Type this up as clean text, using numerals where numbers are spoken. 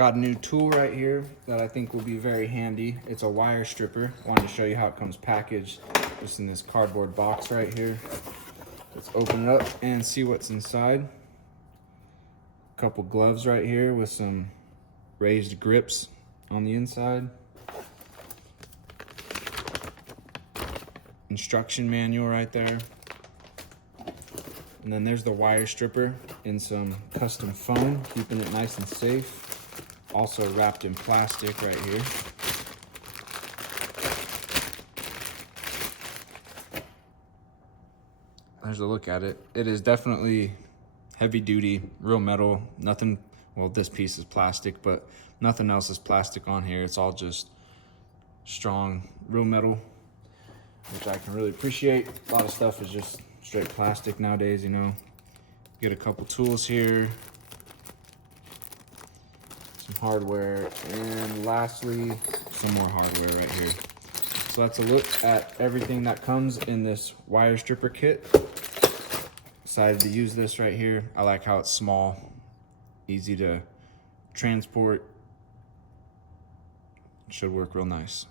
Got a new tool right here that I think will be very handy. It's a wire stripper. I wanted to show you how it comes packaged just in this cardboard box right here. Let's open it up and see what's inside. A couple gloves right here with some raised grips on the inside. Instruction manual right there. And then there's the wire stripper in some custom foam, keeping it nice and safe. Also wrapped in plastic right here. There's a look at it. It is definitely heavy duty, real metal. Nothing, well, this piece is plastic, but nothing else is plastic on here. It's all just strong, real metal, which I can really appreciate. A lot of stuff is just straight plastic nowadays, you know. Get a couple tools here, some hardware, and lastly, some more hardware right here. So that's a look at everything that comes in this wire stripper kit. Decided to use this right here. I like how it's small, easy to transport. Should work real nice.